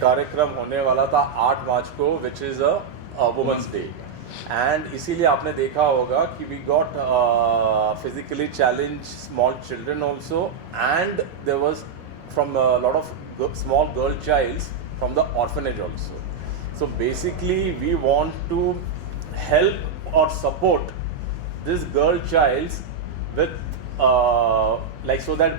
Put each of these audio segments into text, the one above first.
कार्यक्रम होने वाला था 8 मार्च को, which is a women's day, and इसीलिए आपने देखा होगा कि we got physically challenge small children also, and there was from lot of small girl childs from the orphanage also. So basically we want to help or support this girl childs with like so that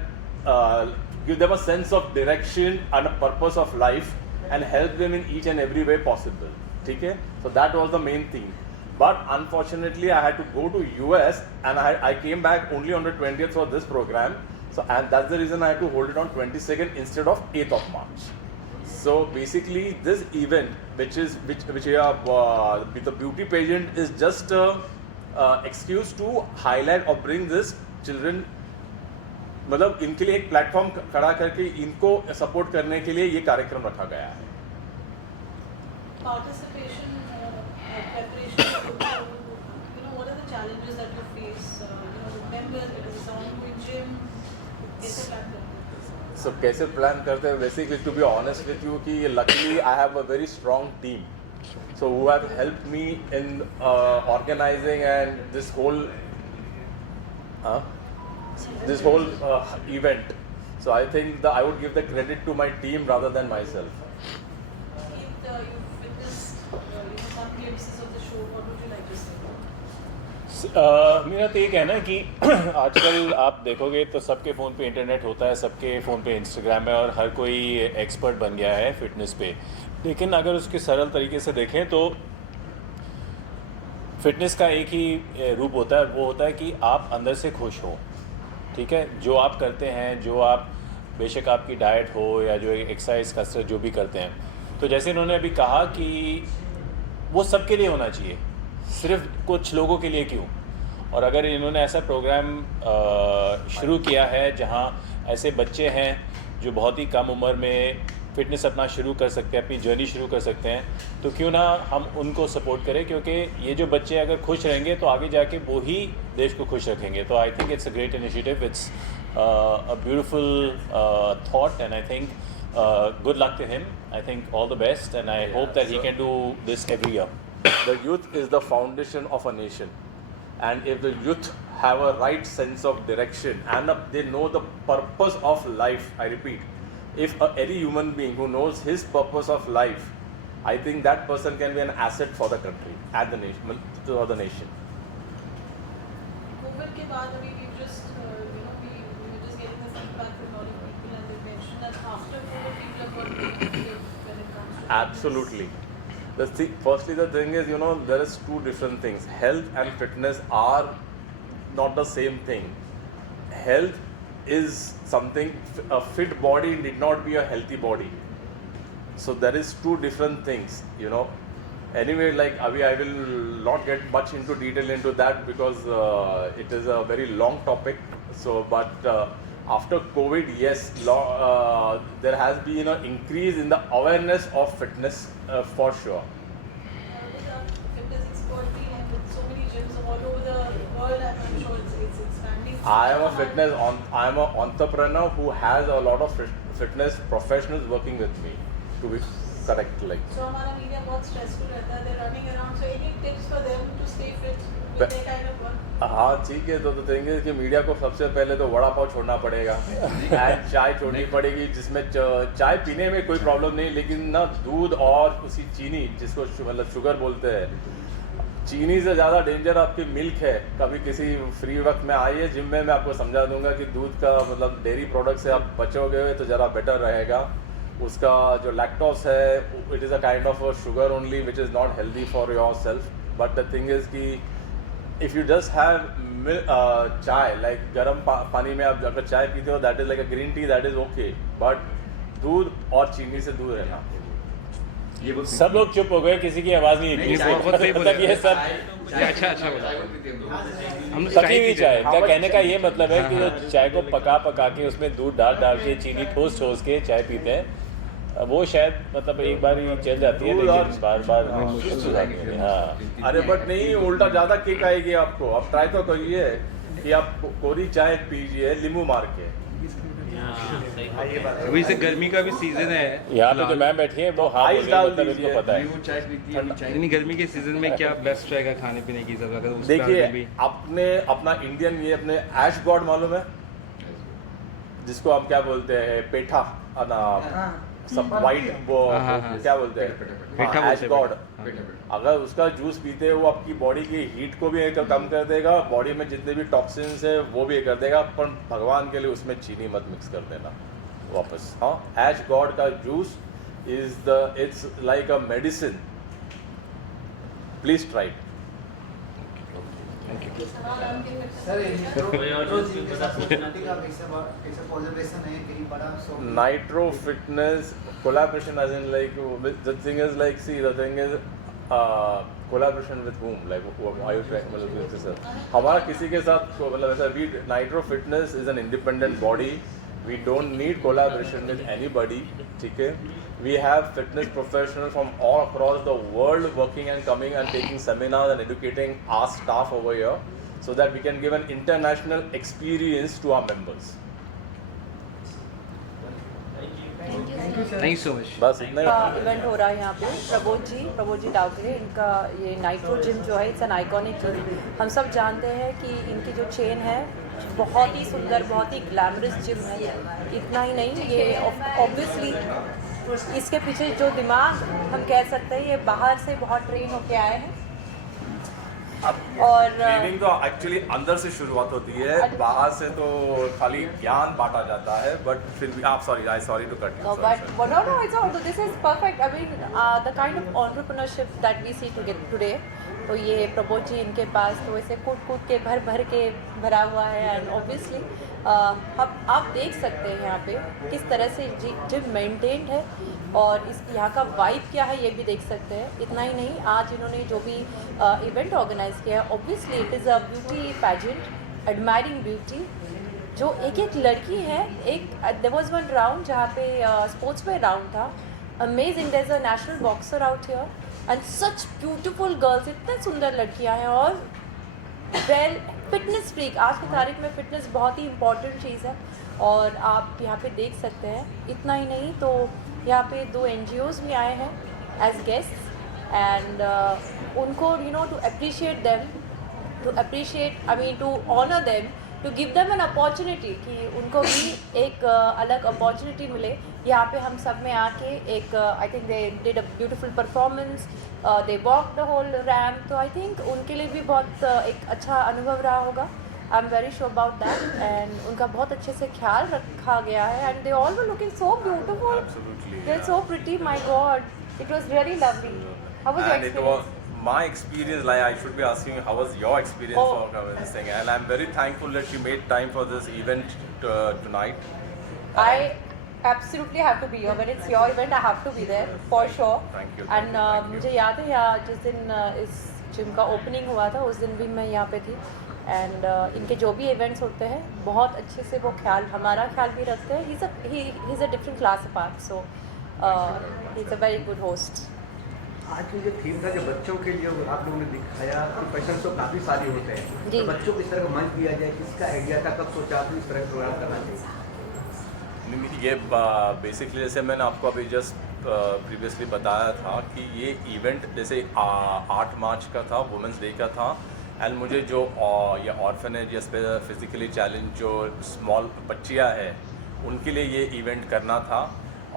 give them a sense of direction and a purpose of life and help them in each and every way possible. Okay? So that was the main thing. But unfortunately I had to go to US and I came back only on the 20th for this program. So and that's the reason I had to hold it on 22nd instead of 8th of March. So basically this event which with the beauty pageant is just excuse to highlight or bring this children, मतलब इनके लिए एक platform खड़ा करके इनको support करने के लिए ये कार्यक्रम रखा गया है. Participation, preparation, what are the challenges that you face, the members, because someone who in gym, कैसे plan करते हैं? So कैसे प्लान करते हैं? Basically to be honest with you कि luckily I have a very strong team, so who have helped me in organizing and this whole event. So I think I would give the credit to my team rather than myself. If you witnessed some glimpses of the show, what would you like to say? मेरा तो ये कहना है कि आजकल आप देखोगे तो सबके फ़ोन पे इंटरनेट होता है, सबके फ़ोन पे इंस्टाग्राम है और हर कोई एक्सपर्ट बन गया है फिटनेस पे. लेकिन अगर उसके सरल तरीके से देखें तो फिटनेस का एक ही रूप होता है, वो होता है कि आप अंदर से खुश हो. ठीक है, जो आप करते हैं, जो आप बेशक आपकी डाइट हो या जो एक्सरसाइज कसरत जो भी करते हैं, तो जैसे इन्होंने अभी कहा कि वो सबके लिए होना चाहिए, सिर्फ कुछ लोगों के लिए क्यों. और अगर इन्होंने ऐसा प्रोग्राम शुरू किया है जहां ऐसे बच्चे हैं जो बहुत ही कम उम्र में फ़िटनेस अपना शुरू कर सकते हैं, अपनी जर्नी शुरू कर सकते हैं, तो क्यों ना हम उनको सपोर्ट करें, क्योंकि ये जो बच्चे अगर खुश रहेंगे तो आगे जाके वो ही देश को खुश रखेंगे. तो I think it's a great initiative, it's a beautiful thought, and I think good luck to him. I think all the best, and I hope that he can do this every year. The youth is the foundation of a nation, and if the youth have a right sense of direction and they know the purpose of life, I repeat, if any human being who knows his purpose of life, I think that person can be an asset for the country and the nation, to the nation. COVID के बाद अभी we just we were just getting the feedback from a lot of people, and they mentioned that after COVID people are going to be active when it comes to Absolutely. Firstly, the thing is, there is two different things. Health and fitness are not the same thing. Health is something, a fit body need not be a healthy body. So there is two different things, Anyway, like I will not get much into detail into that because it is a very long topic. So, but after COVID, yes, there has been an increase in the awareness of fitness for sure. with a fitness expert team and with so many gyms all over the world, I'm sure it's expanding. I am an entrepreneur who has a lot of fitness professionals working with me, to be correct. Like. So हमारा media बहुत stressful रहता है. They're running around. So any tips for them to stay fit with their kind of work? हाँ ठीक है, तो देंगे कि मीडिया को सबसे पहले तो वड़ा पाव छोड़ना पड़ेगा एंड चाय छोड़नी पड़ेगी, जिसमें चाय पीने में कोई प्रॉब्लम नहीं, लेकिन ना दूध और उसी चीनी, जिसको मतलब शुगर बोलते हैं, चीनी से ज़्यादा डेंजर आपकी मिल्क है. कभी किसी फ्री वक्त में आइए जिम में, मैं आपको समझा दूंगा कि दूध का मतलब डेयरी प्रोडक्ट से आप बचोगे तो ज़रा बेटर रहेगा. उसका जो लैक्टोस है, it is a kind of sugar only which is not healthy for your self. But the thing is कि if you just have चाय, like गर्म पानी में आप अगर चाय पीते हो, that is like a green tea, that is okay, but दूध और चीनी से दूर रहना. ये सब लोग चुप हो गए, किसी की आवाज़ नहीं निकली. मतलब ये सब अच्छा बोला. हम पकी हुई चाय. क्या कहने का ये मतलब है कि जो चाय को पका के उसमें दूध डाल के चीनी ठोस के चाय पीते हैं, वो शायद मतलब एक बार ही चल जाती है, लेकिन बार मुश्किल हो जाती है. हाँ, अरे बट नहीं, उल्टा ज़्यादा किक आएगी आपको. आप ट्राई तो करिए कि आप कोरी चाय पीजिए नींबू मार के, अभी से गर्मी का भी सीजन है। यहाँ पे जो मैम बैठी है वो हाँ आइस बोल रही है, डाल मतलब दीजिए। इनको पता है। नहीं, गर्मी के सीजन में क्या बेस्ट रहेगा खाने पीने की सब, अगर उस पे देखिए भी अपने अपना इंडियन ये अपने ऐश गॉड मालूम है, जिसको हम क्या बोलते हैं, पेठा ना सब वाइट वो हाँ। क्या बोलते हैं, पेठा ऐश बोलते हैं, गॉड। पेठा। अगर उसका जूस पीते हैं वो आपकी बॉडी की हीट को भी कम कर देगा, बॉडी में जितने भी टॉक्सिन्स है वो भी कर देगा, पर भगवान के लिए उसमें चीनी मत मिक्स कर देना वापस। हाँ, ऐश गॉड का juice it's like a medicine, please try. ये सवाल आपके सर कैसे कोलैबोरेशन है कहीं बड़ा show Nitro Fitness collaboration, as in like the thing is like, see, the thing is collaboration with whom, like are you trying, मतलब sir हमारा किसी के साथ मतलब ऐसा, we Nitro Fitness is an independent body, we don't need collaboration with anybody, ठीक है। We have fitness professionals from all across the world working and coming and taking seminars and educating our staff over here, so that we can give an international experience to our members. Thank you so much. बस इतना का ही। Event हो रहा है यहाँ पे। प्रबोध जी डावकरे, इनका ये नाइट्रो जिम जो है इट्स एन आइकॉनिक जिम। हम सब जानते हैं कि इनकी जो चेन है बहुत ही सुंदर, बहुत ही ग्लैमरस जिम है। इतना ही नहीं, ये ऑब्वियसली इसके पीछे जो दिमाग हम कह सकते हैं, ये बाहर से बहुत ट्रेन होके आए हैं। और ट्रेनिंग तो एक्चुअली अंदर से शुरुआत होती है, बाहर से तो खाली ज्ञान बांटा जाता है, बट फिर भी आप sorry to cut No, but no, it's all. This is perfect. I mean, the kind of entrepreneurship that we see today. तो ये प्रबोध जी, इनके पास तो ऐसे कूद के भर के भरा हुआ है। एंड ऑब्वियसली आप देख सकते हैं यहाँ पे किस तरह से जिम मेंटेन्ड है, और इस यहाँ का वाइब क्या है ये भी देख सकते हैं। इतना ही नहीं, आज इन्होंने जो भी इवेंट ऑर्गेनाइज किया है, obviously it is a beauty pageant, admiring beauty. जो एक लड़की है, एक देयर वाज वन राउंड जहाँ पे स्पोर्ट्स में राउंड था, amazing. There is a national boxer out here and such beautiful girls, इतने सुंदर लड़कियाँ हैं। और वेल, फिटनेस फ्रीक, आज की तारीख में फिटनेस बहुत ही इंपॉर्टेंट चीज़ है, और आप यहाँ पे देख सकते हैं। इतना ही नहीं, तो यहाँ पे 2 NGOs भी आए हैं एज गेस्ट, एंड उनको to appreciate them, to honour them, to give them an opportunity, कि उनको भी एक अलग अपॉर्चुनिटी मिले। यहाँ पे हम सब में आके एक I think they did a beautiful performance, they walk the whole ramp. तो आई थिंक उनके लिए भी बहुत एक अच्छा अनुभव रहा होगा। I am very sure about that. And उनका बहुत अच्छे से ख्याल रखा गया है, and they all were looking so beautiful, they are so pretty, my god, it was really lovely. How was your And it was experience? my experience, like I should be asking you, how was your experience Oh. for this thing? And I'm very thankful that you made time for this event tonight. I absolutely have to be here. When it's your event, I have to be there for sure. Thank you, And thank you. मुझे याद है यहाँ जिस दिन इस gym का opening हुआ था, उस दिन भी मैं यहाँ पे थी। एंड इनके जो भी इवेंट्स होते हैं बहुत अच्छे से वो हमारा ख्याल भी रखते हैं। He is a different class apart, so he is a very good host. आज की जो थीम था, जो बच्चों के लिए आप लोगों ने दिखाया, प्रोफेशन तो काफ़ी सारे होते हैं, जी। तो बच्चों को इस तरह का मंच दिया जाए, किसका आइडिया था, कब सोचा आपने इस तरह का प्रोग्राम करना चाहिए? ये बेसिकली जैसे मैंने आपको अभी जस्ट प्रीवियसली बताया था कि ये इवेंट जैसे 8 मार्च का था, वुमेंस डे का था। एंड मुझे जो ये ऑर्फनेज या फिजिकली चैलेंज जो स्मॉल बच्चियाँ हैं उनके लिए ये इवेंट करना था,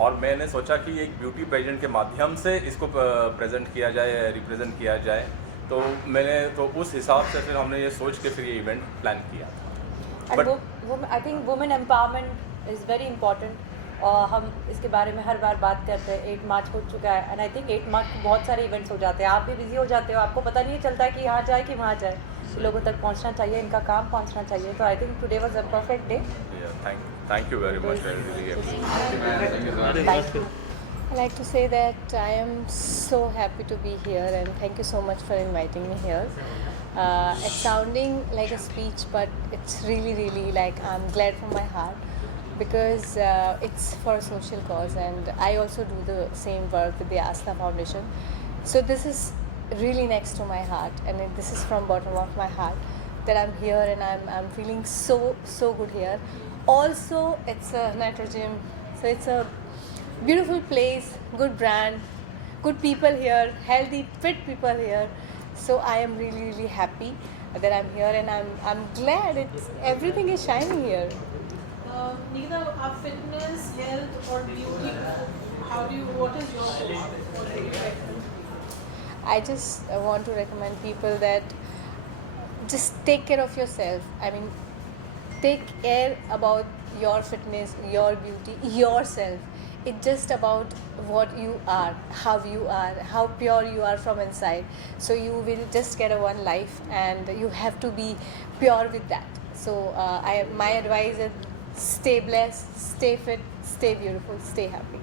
और मैंने सोचा कि एक ब्यूटी पेजेंट के माध्यम से इसको प्रेजेंट किया जाए, रिप्रेजेंट किया जाए। तो उस हिसाब से फिर हमने ये सोच के फिर ये इवेंट प्लान किया था। And But- I think women empowerment is very important, और हम इसके बारे में हर बार बात करते हैं। 8 मार्च हो चुका है, एंड आई थिंक 8 मार्च को बहुत सारे इवेंट्स हो जाते हैं। आप भी बिजी हो जाते हो, आपको पता नहीं चलता है कि यहाँ जाए कि वहाँ जाए। लोगों तक पहुँचना चाहिए, इनका काम पहुँचना चाहिए। तो I think today was a perfect day. Thank you very much. I really appreciate it. Thank you. I'd like to say that I am so happy to be here, and thank you so much for inviting me here. It's sounding like a speech, but it's really like I'm glad from my heart, because it's for a social cause, and I also do the same work with the Asna Foundation. So this is really next to my heart, and this is from bottom of my heart that I'm here, and I'm feeling so good here. Also, it's a Nitro Gym, so it's a beautiful place, good brand, good people here, healthy, fit people here. So I am really, really happy that I'm here, and I'm glad everything is shining here. Nikita, our fitness, health, or beauty, what is your goal? What do you recommend? I just want to recommend people that just take care of yourself. I mean, take care about your fitness, your beauty, yourself. It's just about what you are, how pure you are from inside. So you will just get a one life, and you have to be pure with that. So my advice is stay blessed, stay fit, stay beautiful, stay happy.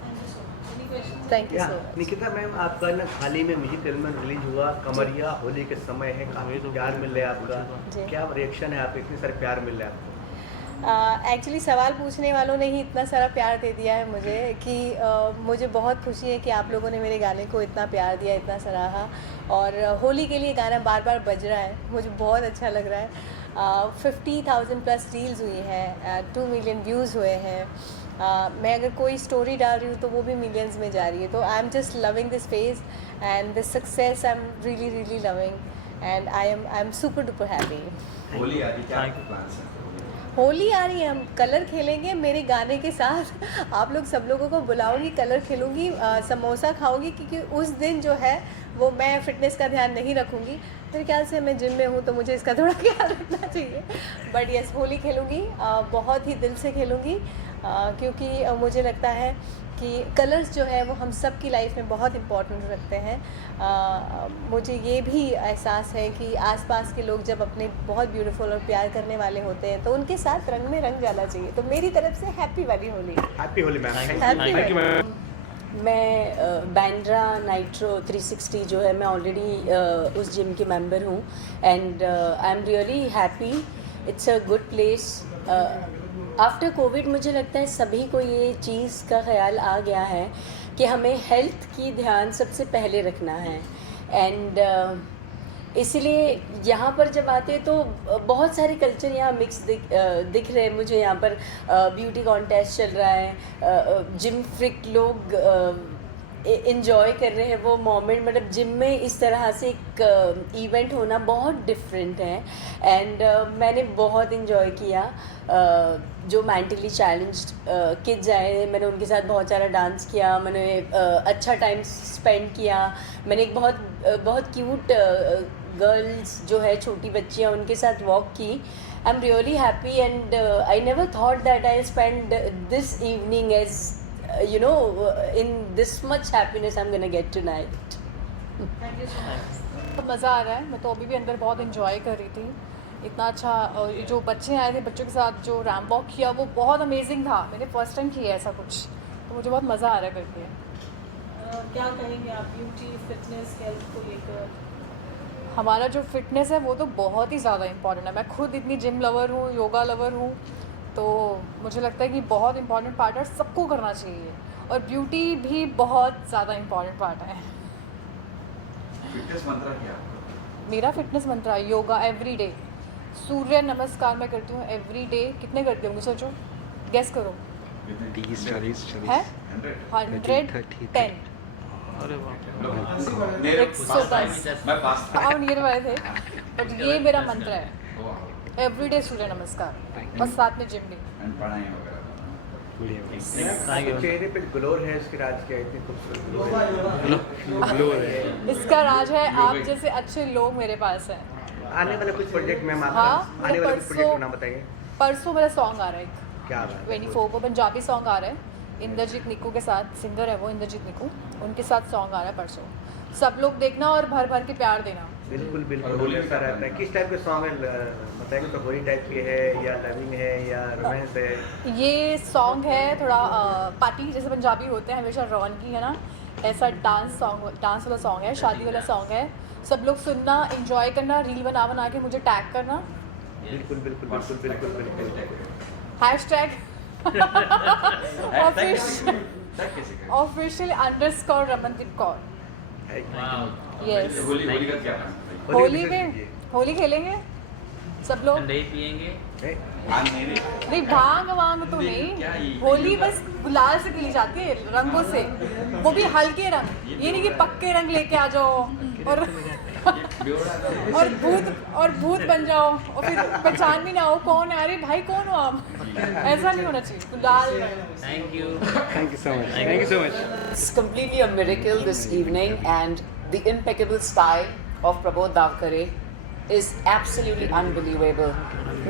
Thank you so much. Any questions? Thank you या so much. Nikita ma'am, आपका ना हाल ही में music album release हुआ कमरिया, होली के समय है, काफी प्यार मिल रहा है जी। आपका, क्या रिएक्शन है आपका, इतने सारे प्यार मिल रहा है आपको? एक्चुअली सवाल पूछने वालों ने ही इतना सारा प्यार दे दिया है मुझे कि मुझे बहुत खुशी है कि आप लोगों ने मेरे गाने को इतना प्यार दिया, इतना सराहा, और होली के लिए गाना बार बार बज रहा है, मुझे बहुत अच्छा लग रहा है। 50,000 प्लस रील्स हुई हैं, 2 मिलियन व्यूज़ हुए हैं। मैं अगर कोई स्टोरी डाल रही हूँ तो वो भी मिलियंस में जा रही है। तो I am just loving this phase and this success, I am really really loving, and I am super duper happy. Holi आ रही, क्या प्लान्स हैं? होली आ रही है, हम कलर खेलेंगे मेरे गाने के साथ। आप लोग सब लोगों को बुलाऊंगी, कलर खेलूंगी, समोसा खाऊंगी, क्योंकि उस दिन जो है वो मैं फ़िटनेस का ध्यान नहीं रखूंगी। मेरे ख्याल से मैं जिम में हूँ तो मुझे इसका थोड़ा ख्याल रखना चाहिए। बट यस, होली खेलूंगी, बहुत ही दिल से खेलूंगी, क्योंकि मुझे लगता है कि कलर्स जो है वो हम सब की लाइफ में बहुत इम्पोर्टेंट रखते हैं। मुझे ये भी एहसास है कि आसपास के लोग जब अपने बहुत ब्यूटीफुल और प्यार करने वाले होते हैं तो उनके साथ रंग में रंग जाना चाहिए। तो मेरी तरफ से हैप्पी वाली Holi. Happy Holi ma'am. Happy Holi. मैं बैंड्रा नाइट्रो 360 जो है, मैं ऑलरेडी उस जिम की मेंबर हूँ, and I am really happy. It's a good place. After Covid मुझे लगता है सभी को ये चीज़ का ख्याल आ गया है कि हमें हेल्थ की ध्यान सबसे पहले रखना है, एंड इसलिए यहाँ पर जब आते हैं तो बहुत सारे कल्चर यहाँ मिक्स दिख रहे हैं मुझे। यहाँ पर ब्यूटी कॉन्टेस्ट चल रहा है, जिम फ्रिक लोग इन्जॉय कर रहे हैं वो मोमेंट। मतलब जिम में इस तरह से एक इवेंट होना बहुत डिफरेंट है, एंड मैंने बहुत इन्जॉय किया। जो मेंटली चैलेंज्ड किड्स आए, मैंने उनके साथ बहुत सारा डांस किया, मैंने अच्छा टाइम स्पेंड किया। मैंने एक बहुत क्यूट गर्ल्स जो है, छोटी बच्चियाँ, उनके साथ वॉक की। I am really happy, and I never thought that I spend this evening as you know in this much happiness I'm gonna get tonight. Thank you so much. बहुत मज़ा आ रहा है। मैं तो अभी भी अंदर बहुत इन्जॉय कर रही थी। इतना अच्छा, जो बच्चे आए थे, बच्चों के साथ जो रैम वॉक किया वो बहुत अमेजिंग था। मैंने फर्स्ट टाइम किया ऐसा कुछ, तो मुझे बहुत मज़ा आ रहा है करके। क्या कहेंगे आप ब्यूटी, फिटनेस, हेल्थ को लेकर? हमारा जो फिटनेस है वो तो बहुत ही ज़्यादा इम्पॉर्टेंट है। मैं खुद इतनी जिम लवर हूँ, योगा लवर हूँ, तो मुझे लगता है कि बहुत इम्पॉर्टेंट पार्ट है, सबको करना चाहिए। और ब्यूटी भी बहुत ज़्यादा इम्पॉर्टेंट पार्ट है। फिटनेस मंत्र क्या है आपका? मेरा फिटनेस मंत्र है योगा एवरी डे। सूर्य नमस्कार मैं करती हूँ एवरी डे। कितने करती होंगी सोचो, गेस करो। 30, 40, है 100? 110। मेरे 110। मैं पास था। हाँ, नियर वाले थे, बट ये मेरा मंत्र है एवरी डे सूर्य नमस्कार, और साथ में जिम भी। एंड प्राणायाम वगैरह। चेहरे पे ग्लोर है, इसके राज क्या है? इतनी खूबसूरत ग्लो है। इसका राज है आप जैसे अच्छे लोग मेरे पास हैं। आने वाले कुछ प्रोजेक्ट मैम आपका, हाँ, आने वाले कुछ प्रोजेक्ट का नाम बताइए। परसों मेरा सॉन्ग आ रहा है एक, क्या बात है? 24 को पंजाबी सॉन्ग आ रहा है, इंद्रजीत निक्कू के साथ, सिंगर है वो इंद्रजीत निक्कू, उनके साथ सॉन्ग आ रहा है परसों। सब लोग देखना और भर भर के प्यार देना। बिल्कुल बिल्कुल, ऐसा रहता है। किस टाइप के सॉन्ग है बताएंगे तो? होली टाइप के है या लविंग है या रोमांस है? ये सॉन्ग है थोड़ा पार्टी जैसे पंजाबी होते हैं हमेशा, रौनकी है ना, ऐसा डांस वाला सॉन्ग है, शादी वाला सॉन्ग है। सब लोग सुनना, एंजॉय करना, रील बना के मुझे टैग करना। बिल्कुल बिल्कुल बिल्कुल बिल्कुल बिल्कुल। Hashtag official _ Ramandeep Kaur. Yes, Holi का क्या प्लान है? होली में होली खेलेंगे, सब लोग नहीं पियेंगे नहीं, भांग वांग तो नहीं, होली बस गुलाल से खेली जाती है, रंगों से, वो भी हल्के रंग, ये नहीं कि पक्के रंग लेके आ जाओ और भूत बन जाओ और फिर पहचान भी ना हो कौन है, अरे भाई कौन हो आप, ऐसा नहीं होना चाहिए, गुलाल। Thank you so much It's completely a miracle this evening, and the impeccable style of Prabodh Davkare is absolutely unbelievable.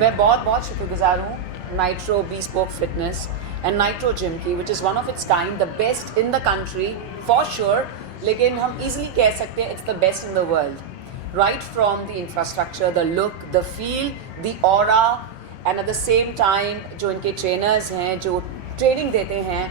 मैं बहुत शुक्रगुजार हूँ Nitro Bespoke Fitness and Nitro Gym की, which is one of its kind, the best in the country for sure, लेकिन हम easily कह सकते हैं it's the best in the world. Right from the infrastructure, the look, the feel, the aura, and at the same time जो इनके trainers हैं, जो training देते हैं,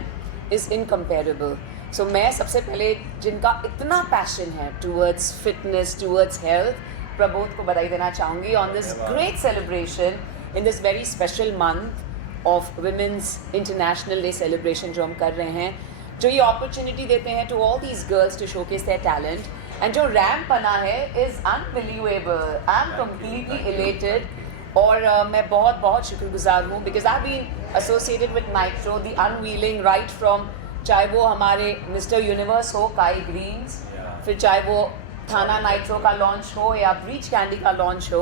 is incomparable. So मैं सबसे पहले जिनका इतना passion है towards fitness, towards health, Prabodh को बधाई देना चाहूँगी on this great celebration in this very special month of Women's International Day celebration जो हम कर रहे हैं, जो ये opportunity देते हैं to all these girls to showcase their talent, and जो ramp बना है is unbelievable. I'm completely elated और मैं बहुत शुक्रगुजार हूँ because I've been associated with Nitro, the unveiling right from, चाहे वो हमारे Mr. Universe हो काई ग्रीन्स, फिर चाहे वो थाना नाइट्रो का लॉन्च हो या ब्रीच कैंडी का लॉन्च हो,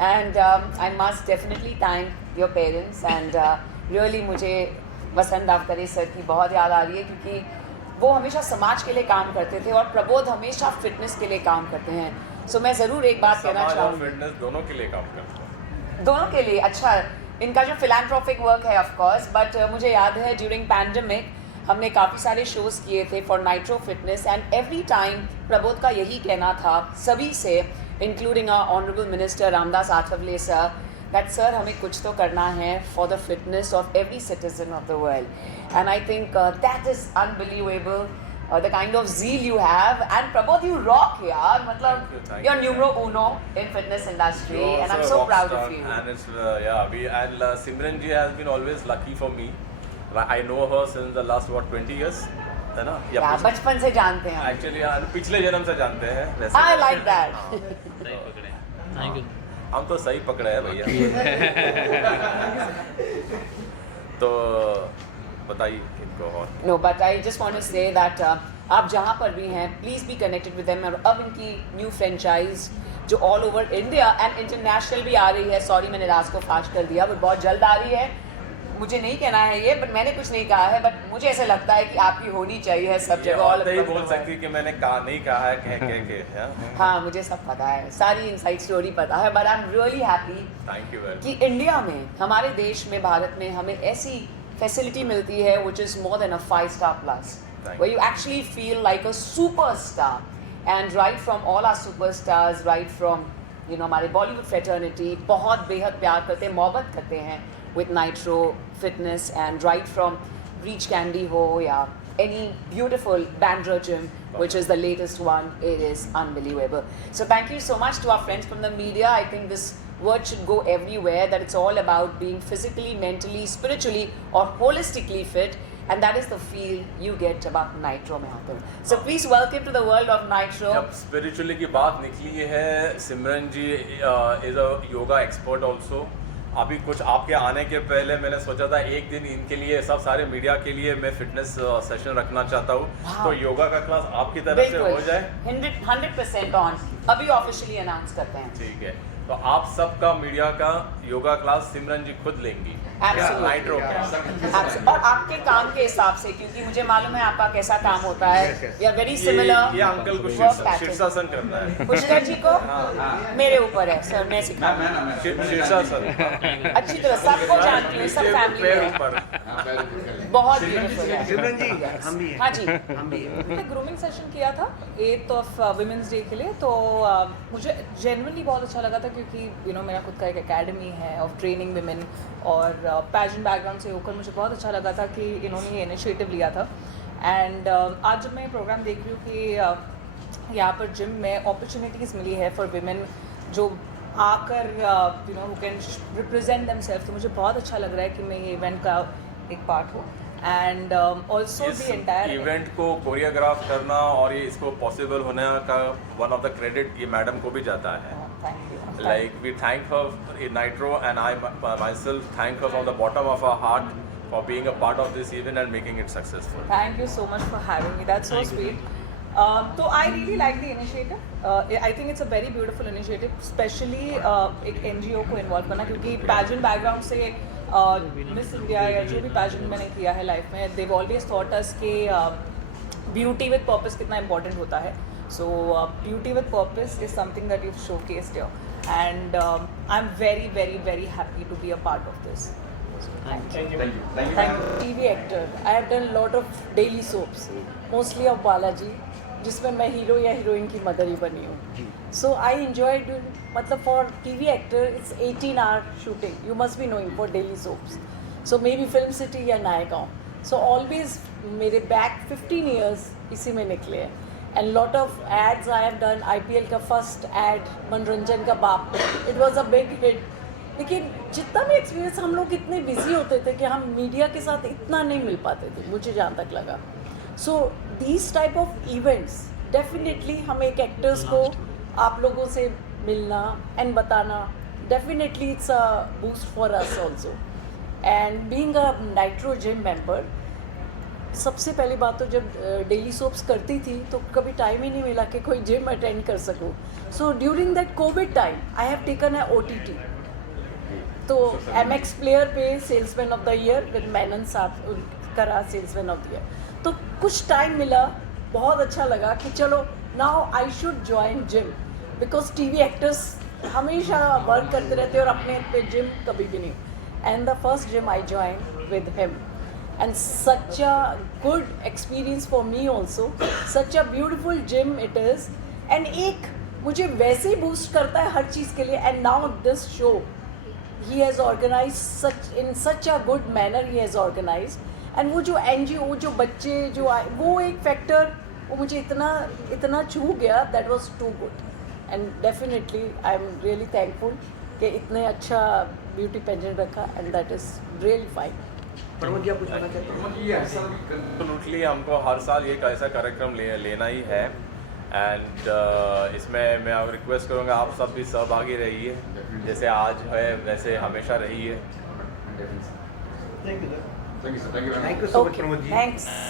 and I must definitely thank your parents and really मुझे वसंत दावकरे सर की बहुत याद आ रही है क्योंकि वो हमेशा समाज के लिए काम करते थे और प्रबोध हमेशा फिटनेस के लिए काम करते हैं. सो मैं ज़रूर एक बात कहना चाहूँगी, फिटनेस दोनों के लिए काम करते हैं, दोनों के लिए. अच्छा, इनका जो फिलैंथ्रोपिक वर्क है ऑफ कोर्स, बट मुझे याद है ड्यूरिंग पैंडेमिक हमने काफ़ी सारे शोज़ किए थे for Nitro Fitness, and every time Prabodh का यही कहना था सभी से, including our honourable minister Ramdas Athawale sir, that sir हमें कुछ तो करना है for the fitness of every citizen of the world. And I think that is unbelievable the kind of zeal you have, and Prabodh, you rock, yaar. Matlab, you're numero uno in fitness industry, and I'm so proud of you. And it's Simran ji has been always lucky for me. I know her since the last 20 years, है ना? या बचपन से जानते हैं. Actually, पिछले जन्म से जानते हैं. वैसे I like that. Thank you. हम तो सही पकड़े हैं भैया. तो बताइए इनको और. No, but I just want to say that आप जहाँ पर भी हैं, please be connected with them. और अब इनकी न्यू फ्रेंचाइज जो all over India and international भी आ रही है. सॉरी मैंने राज को फास्ट कर दिया, बट बहुत जल्द आ रही है. मुझे नहीं कहना है ये, बट मैंने कुछ नहीं कहा है, बट मुझे ऐसा लगता है कि आपकी होनी चाहिए सब जगह. ऑल नहीं बोल सकती कि मैंने नहीं कहा है कह के. हाँ, मुझे सब पता है, सारी इनसाइड स्टोरी पता है, but I am really happy thank you कि इंडिया में, हमारे देश में, भारत में हमें ऐसी फैसिलिटी मिलती है which is more than a 5-star plus, where you actually feel like a superstar. And right from all our superstars, right from हमारे बॉलीवुड फ्रेटर्निटी बहुत बेहद प्यार करते हैं, मोहब्बत करते हैं with Nitro Fitness, and right from Breach Candy हो या any beautiful Bandra gym, which is the latest one, it is unbelievable. So thank you so much to our friends from the media. I think this word should go everywhere, that it's all about being physically, mentally, spiritually or holistically fit, and that is the feel you get about Nitro में आते हो. So please welcome to the world of Nitro. जब spiritually की बात निकली है, सिमरन जी is a yoga expert also. अभी कुछ आपके आने के पहले मैंने सोचा था एक दिन इनके लिए, सब सारे मीडिया के लिए मैं फिटनेस सेशन रखना चाहता हूँ. तो योगा का क्लास आपकी तरफ से हो जाए. 100% ऑन, अभी ऑफिशियली अनाउंस करते हैं. ठीक है, तो आप सबका मीडिया का योगा क्लास सिमरन जी खुद लेंगी नाइट्रो और आपके काम के हिसाब से, क्योंकि मुझे मालूम है आपका कैसा काम होता है. We are very similar. ये अंकल को शीर्षासन करना है. पुष्कर जी को मेरे ऊपर है सर, मैं सिखाऊंगा शीर्षासन अच्छी तरह, सबको जानती हूँ, सब फैमिली में बहुत ब्यूटीफुल है. सिमरन जी हम भी हैं. हाँ जी, हम भी हैं. मैंने ग्रूमिंग सेशन किया था 8th ऑफ वुमेंस डे के लिए, तो मुझे जेन्युइनली बहुत अच्छा लगा था क्योंकि मेरा खुद का एक एकेडमी है ऑफ ट्रेनिंग विमेन, और पैजन बैकग्राउंड से होकर मुझे बहुत अच्छा लगा था कि इन्होंने ये इनिशिएटिव लिया था. एंड आज जब मैं प्रोग्राम देख रही हूँ कि यहाँ पर जिम में अपॉर्चुनिटीज़ मिली है फॉर विमेन जो आकर हु कैन रिप्रेजेंट देमसेल्फ, तो मुझे बहुत अच्छा लग रहा है कि मैं ये इवेंट का एक पार्ट हूँ. And also the entire event को कोरियोग्राफ करना और ये इसको पॉसिबल होने का वन ऑफ द क्रेडिट ये मैडम को भी जाता है. Thank you. Like we thank her in Nitro, and I myself thank her from the bottom of our heart for being a part of this event and making it successful. Thank you so much for having me. That's so sweet. So I really like the initiative. I think it's a very beautiful initiative, especially एक NGO को involve करना, क्योंकि pageant background से Miss India या जो भी pageant मैंने किया है life में, they've always taught us कि beauty with purpose कितना important होता है. So beauty with purpose is something that you've showcased here, and I'm very, very, very happy to be a part of this. So, thank you. Thank you. TV actor. I have done a lot of daily soaps, mostly of Balaji, जिसमें मैं hero या heroine की mother ही बनी हूँ. So I enjoyed doing, मतलब for TV actor it's 18-hour shooting. You must be knowing for daily soaps. So maybe Film City या Naigaon. So always मेरे back 15 years इसी में निकले हैं. And lot of ads I have done. IPL का first ad मनोरंजन का बाप. It was a big hit. लेकिन जितना भी एक्सपीरियंस, हम लोग इतने बिजी होते थे कि हम मीडिया के साथ इतना नहीं मिल पाते थे, मुझे जहाँ तक लगा. So these type of events definitely हम एक एक्टर्स को आप लोगों से मिलना एंड बताना, definitely it's a boost for us also. And being a nitro gym member, सबसे पहली बात तो जब डेली सोप्स करती थी तो कभी टाइम ही नहीं मिला कि कोई जिम अटेंड कर सकूँ. So during that Covid time I have taken a OTT. तो MX प्लेयर पे salesman of the year with मैनन साहब करा सेल्समैन ऑफ द ईयर. तो कुछ टाइम मिला, बहुत अच्छा लगा कि चलो now I should join gym, because TV actors हमेशा वर्क करते रहते हैं और अपने पे जिम कभी भी नहीं. And the first gym I join with him, and such a good experience for me also. Such a beautiful gym it is, and एक मुझे वैसे ही boost करता है हर चीज़ के लिए. And now this show he has organized in such a good manner he has organized. And वो जो NGO, जो बच्चे जो आए, वो एक factor वो मुझे इतना छू गया, that was too good. And definitely I am really thankful कि इतने अच्छा beauty pageant रखा, and that is really fine. Pramod ji आप कुछ कहना चाहते हैं? ये ऐसा भी Absolutely, हमको हर साल एक ऐसा कार्यक्रम लेना ही है. एंड इसमें मैं रिक्वेस्ट करूँगा आप सब भी सहभागी रहिए, जैसे आज है वैसे हमेशा रहिए. Thank you sir. Thank you, sir. Thank you very much. Thank you so much Okay, Pramod ji. thanks.